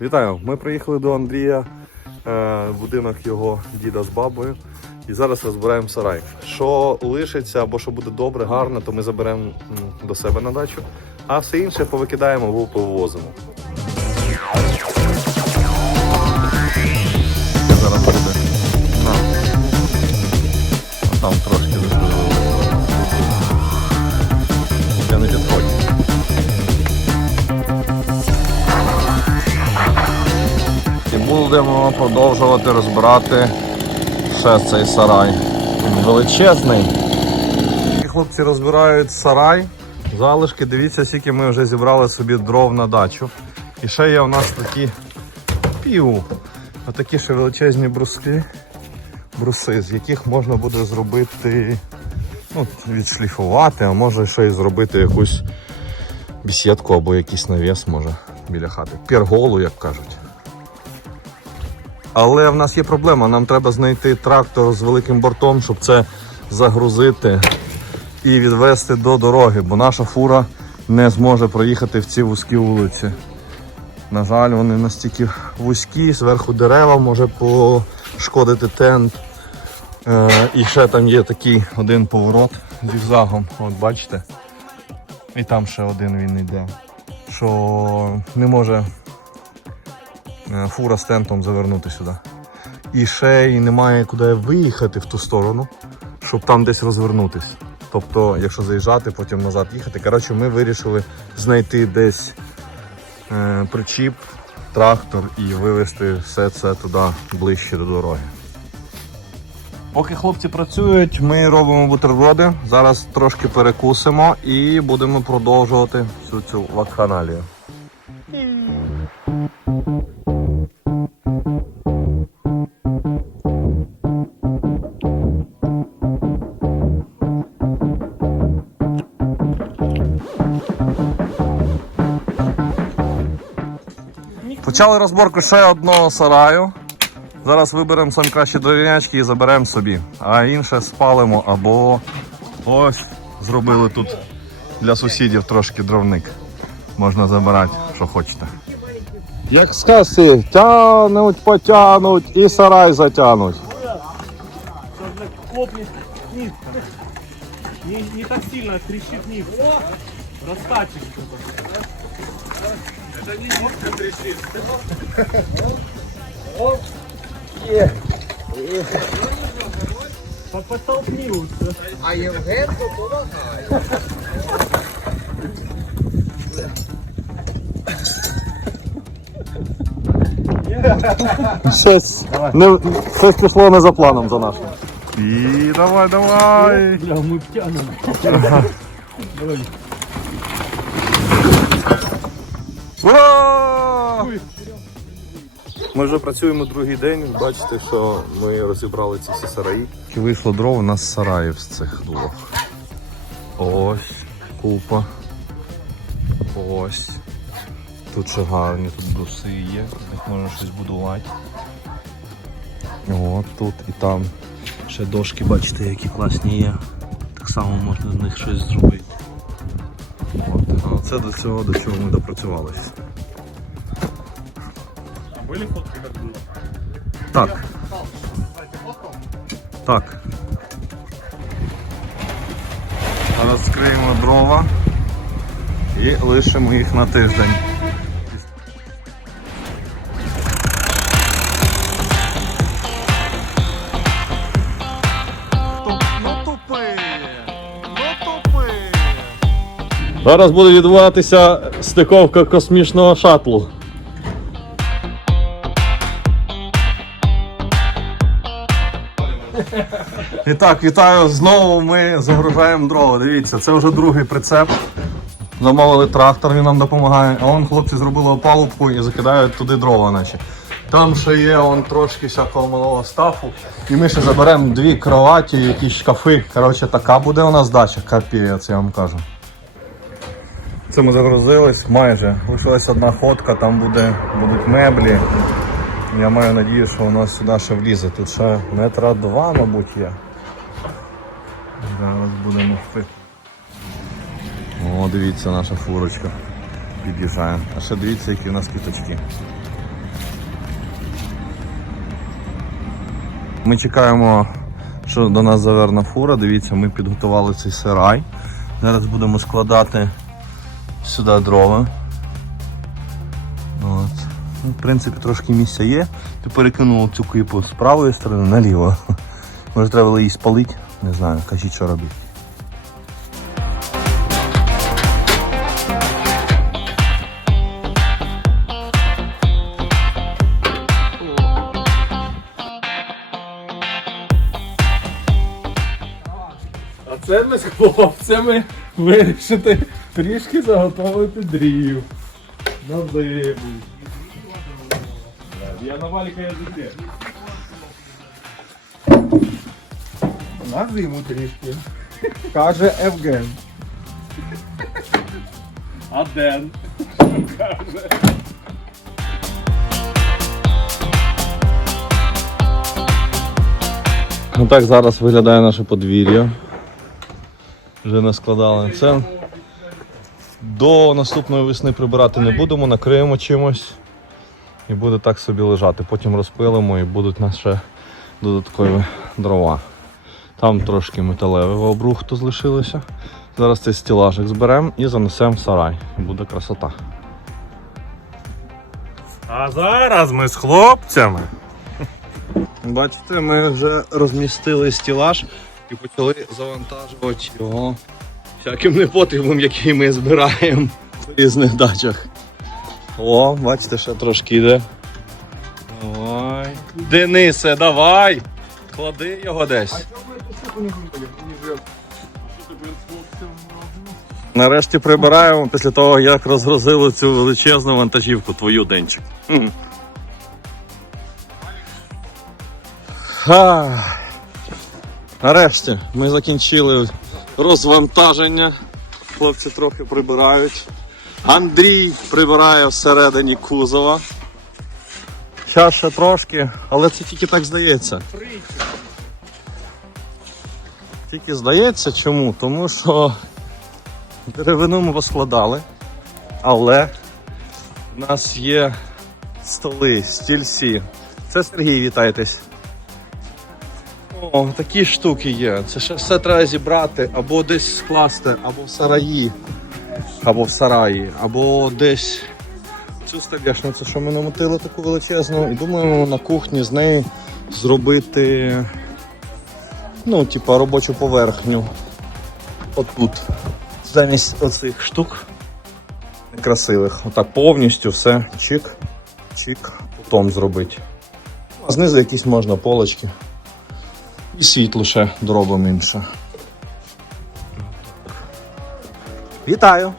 Вітаю! Ми приїхали до Андрія, е, будинок його діда з бабою. І зараз розбираємо сарай. Що лишиться або що буде добре, гарно, то ми заберемо до себе на дачу, а все інше повикидаємо або повозимо. Зараз буде. Там трошки будемо продовжувати розбирати ще цей сарай. Він величезний. Хлопці розбирають сарай. Залишки, дивіться, скільки ми вже зібрали собі дров на дачу. І ще є у нас такі пів. Отакі ще величезні бруски, бруси, з яких можна буде зробити, ну, відшліфувати, а може ще й зробити якусь бесідку або якийсь навіс може біля хати. Перголу, як кажуть. Але в нас є проблема. Нам треба знайти трактор з великим бортом, щоб це загрузити і відвести до дороги, бо наша фура не зможе проїхати в ці вузькі вулиці. На жаль, вони настільки вузькі, зверху дерева може пошкодити тент. Е, і ще там є такий один поворот зігзагом. От бачите? І там ще один він йде. Що не може фура з тентом завернути сюди. І ще й немає куди виїхати в ту сторону, щоб там десь розвернутися. Тобто, якщо заїжджати, потім назад їхати. Коротше, ми вирішили знайти десь е, причіп, трактор і вивезти все це туди ближче до дороги. Поки хлопці працюють, ми робимо бутерброди. Зараз трошки перекусимо і будемо продовжувати всю цю вакханалію. Почали розборку ще одного сараю. Зараз виберемо сам кращі дров'янячки і заберемо собі. А інше спалимо або ось зробили тут для сусідів трошки дровник. Можна забирати, що хочете. Як сказки, тянуть, потянуть і сарай затянуть. низ. Не, не так сильно трещит низ. Раскачивается. Это немножко трещит. По- Подтолкнился. А Євген допомагає. Щось, не, щось пішло не за планом за нашим. І давай, давай. Бля, мы втянем. Ура! Ми вже працюємо другий день. Бачите, що ми розібрали ці всі сараї. Вийшло дров у нас сараїв з цих двох. Ось купа. Ось. Тут ще гарні, тут бруси є, них можна щось будувати. От тут і там. Ще дошки, бачите, які класні є. Так само можна з них щось зробити. А це до цього, до чого ми допрацювалися. Были фотки як було? Так. Так. Розкриємо дрова і лишимо їх на тиждень. Зараз буде відбуватися стиковка космічного шатлу. І так, вітаю знову. Ми загружаємо дрова. Дивіться, це вже другий прицеп. Замовили трактор, він нам допомагає. А вон хлопці зробили опалубку і закидають туди дрова наші. Там ще є вон, трошки всякого малого стафу. І ми ще заберемо дві кроваті, якісь шкафи. Коротше, така буде у нас дача, капець, я вам кажу. Це ми загрузились майже. Лишилась одна ходка, там буде, будуть меблі. Я маю надію, що у нас сюди ще влізе. Тут ще метра два, мабуть, є. Зараз будемо впити. О, дивіться, наша фурочка під'їжджає. А ще дивіться, які в нас квіточки. Ми чекаємо, що до нас заверна фура. Дивіться, ми підготували цей сарай. Зараз будемо складати сюди дрова. От. Ну, в принципі, трошки місця є. Ти перекинув цю кипу з правої сторони наліво. Може треба її спалити? Не знаю, кажіть, що робити. Це ми з хлопцями вирішити трішки заготовити дрів. На зиму. Я на валіка я де. На зиму трішки. Каже Евген. А Ден? Ну так зараз виглядає наше подвір'я. Вже не складали. Це до наступної весни прибирати не будемо, накриємо чимось і буде так собі лежати. Потім розпилимо і будуть наші додаткові дрова. Там трошки металевого обрухту залишилося. Зараз цей стілажик зберемо і занесемо в сарай. Буде красота. А зараз ми з хлопцями. Бачите, ми вже розмістили стілаж і почали завантажувати його всяким непотребом, який ми збираємо в різних дачах. О, бачите, ще трошки йде. Давай. Денисе, давай! Клади його десь. Нарешті прибираємо після того, як розгрузили цю величезну вантажівку, твою денчик. Ха. Нарешті ми закінчили розвантаження. Хлопці трохи прибирають. Андрій прибирає всередині кузова. Зараз ще трошки, але це тільки так здається. Тільки здається чому? Тому що деревину ми поскладали, але в нас є столи, стільці. Це Сергій, вітайтесь. Такі штуки є. Це ще все треба зібрати, або десь скласти, або в сараї, або в сараї, або десь цю столешницю, що ми намотили таку величезну, і думаємо на кухні з неї зробити ну, типа робочу поверхню. Отут. Замість оцих штук некрасивих. Отак повністю все чик, чик, потім зробити. А знизу якісь можна полочки. І світло ще доробимо інше. Вітаю!